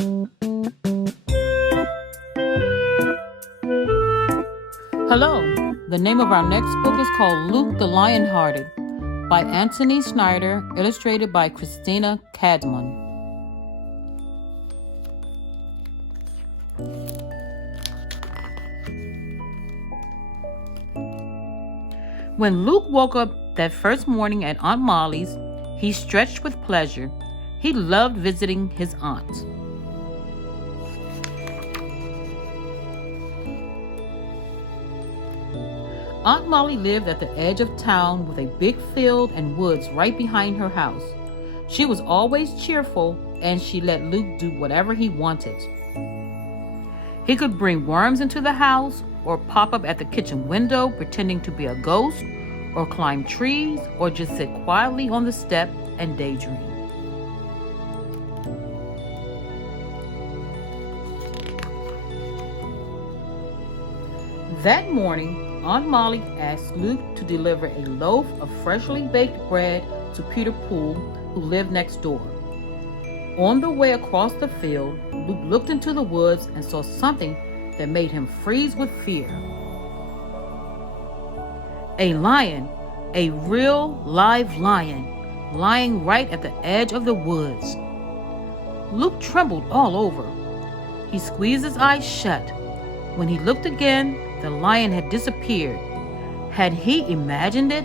Hello. The name of our next book is called Luke the Lionhearted by Anthony Snyder, illustrated by Christina Cadman. When Luke woke up that first morning at Aunt Molly's, he stretched with pleasure. He loved visiting his aunt. Aunt Molly lived at the edge of town with a big field and woods right behind her house. She was always cheerful, and she let Luke do whatever he wanted. He could bring worms into the house, or pop up at the kitchen window pretending to be a ghost, or climb trees, or just sit quietly on the step and daydream. That morning, Aunt Molly asked Luke to deliver a loaf of freshly baked bread to Peter Poole, who lived next door. On the way across the field, Luke looked into the woods and saw something that made him freeze with fear. A lion, a real live lion, lying right at the edge of the woods. Luke trembled all over. He squeezed his eyes shut. When he looked again, the lion had disappeared. Had he imagined it?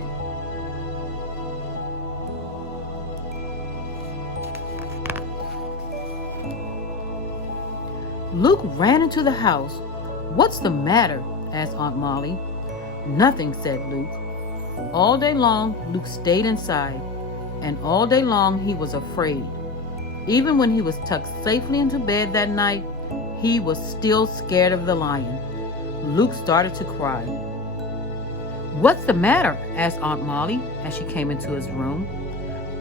Luke ran into the house. "What's the matter?" asked Aunt Molly. "Nothing," said Luke. All day long, Luke stayed inside, and all day long he was afraid. Even when he was tucked safely into bed that night, he was still scared of the lion. Luke started to cry. "What's the matter?" asked Aunt Molly as she came into his room.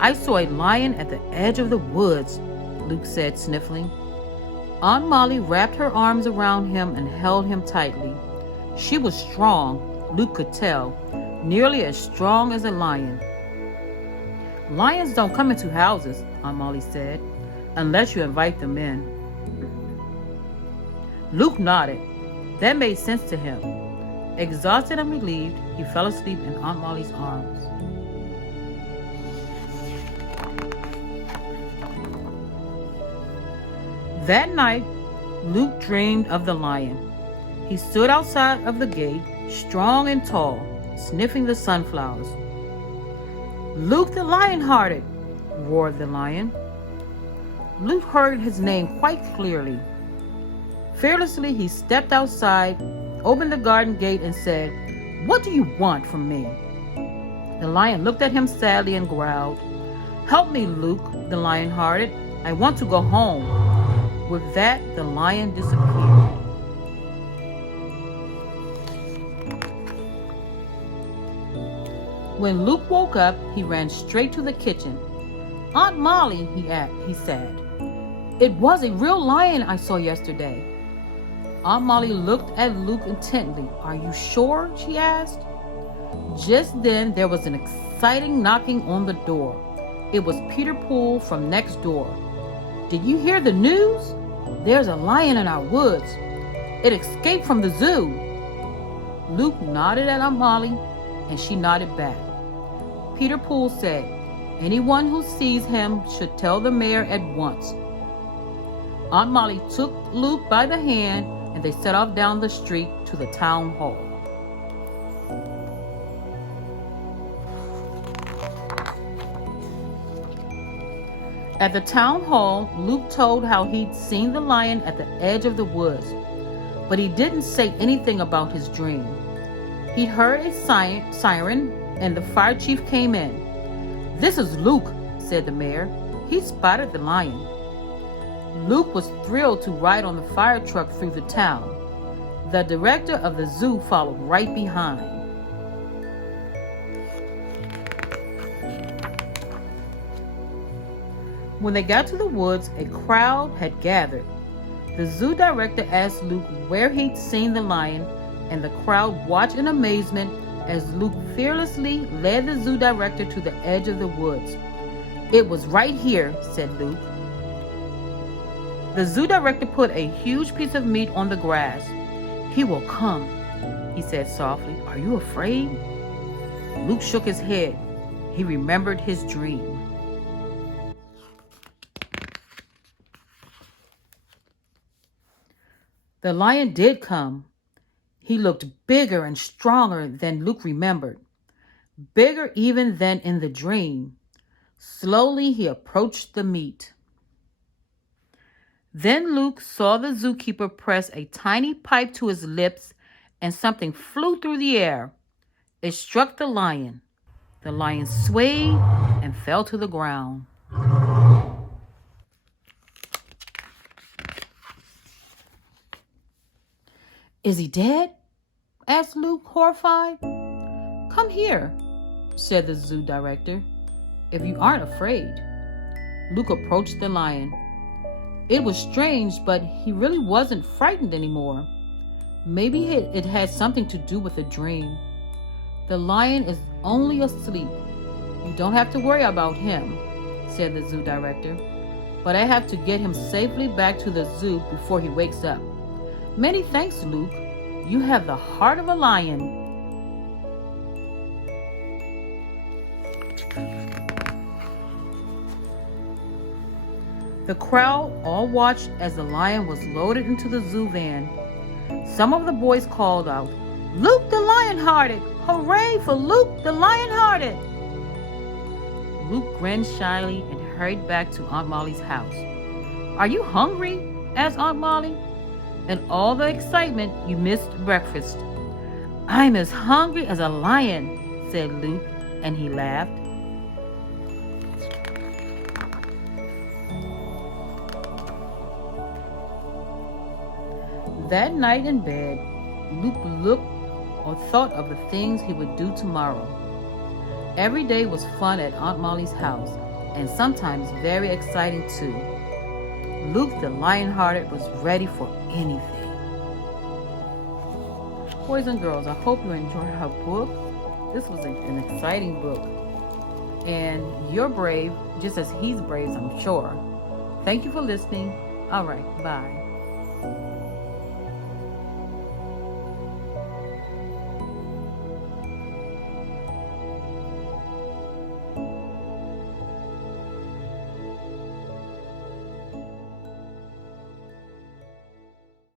"I saw a lion at the edge of the woods," Luke said, sniffling. Aunt Molly wrapped her arms around him and held him tightly. She was strong, Luke could tell, nearly as strong as a lion. "Lions don't come into houses," Aunt Molly said, "unless you invite them in." Luke nodded. That made sense to him. Exhausted and relieved, he fell asleep in Aunt Molly's arms. That night, Luke dreamed of the lion. He stood outside of the gate, strong and tall, sniffing the sunflowers. "Luke the Lionhearted!" roared the lion. Luke heard his name quite clearly. Fearlessly, he stepped outside, opened the garden gate, and said, "What do you want from me?" The lion looked at him sadly and growled, "Help me, Luke the Lionhearted. I want to go home." With that, the lion disappeared. When Luke woke up, he ran straight to the kitchen. "Aunt Molly," he said, "it was a real lion I saw yesterday." Aunt Molly looked at Luke intently. "Are you sure?" she asked. Just then, there was an exciting knocking on the door. It was Peter Poole from next door. "Did you hear the news? There's a lion in our woods. It escaped from the zoo." Luke nodded at Aunt Molly, and she nodded back. Peter Poole said, "Anyone who sees him should tell the mayor at once." Aunt Molly took Luke by the hand, and they set off down the street to the town hall. At the town hall, Luke told how he'd seen the lion at the edge of the woods, but he didn't say anything about his dream. He'd heard a siren, and the fire chief came in. "This is Luke," said the mayor. "He spotted the lion." Luke was thrilled to ride on the fire truck through the town. The director of the zoo followed right behind. When they got to the woods, a crowd had gathered. The zoo director asked Luke where he'd seen the lion, and the crowd watched in amazement as Luke fearlessly led the zoo director to the edge of the woods. "It was right here," said Luke. The zoo director put a huge piece of meat on the grass. "He will come," he said softly. "Are you afraid?" Luke shook his head. He remembered his dream. The lion did come. He looked bigger and stronger than Luke remembered, bigger even than in the dream. Slowly he approached the meat. Then Luke saw the zookeeper press a tiny pipe to his lips, and something flew through the air. It struck the lion. The lion swayed and fell to the ground. "Is he dead?" asked Luke, horrified. "Come here," said the zoo director, "if you aren't afraid." Luke approached the lion. It was strange, but he really wasn't frightened anymore. Maybe it had something to do with the dream. "The lion is only asleep. You don't have to worry about him," said the zoo director. "But I have to get him safely back to the zoo before he wakes up." "Many thanks, Luke. You have the heart of a lion." The crowd all watched as the lion was loaded into the zoo van. Some of the boys called out, "Luke the Lion-Hearted! Hooray for Luke the Lion-Hearted!" Luke grinned shyly and hurried back to Aunt Molly's house. "Are you hungry?" asked Aunt Molly. "In all the excitement, you missed breakfast." "I'm as hungry as a lion," said Luke, and he laughed. That night in bed, Luke looked or thought of the things he would do tomorrow. Every day was fun at Aunt Molly's house, and sometimes very exciting too. Luke the Lion-Hearted was ready for anything. Boys and girls, I hope you enjoyed our book. This was an exciting book. And you're brave, just as he's brave, I'm sure. Thank you for listening. All right, bye.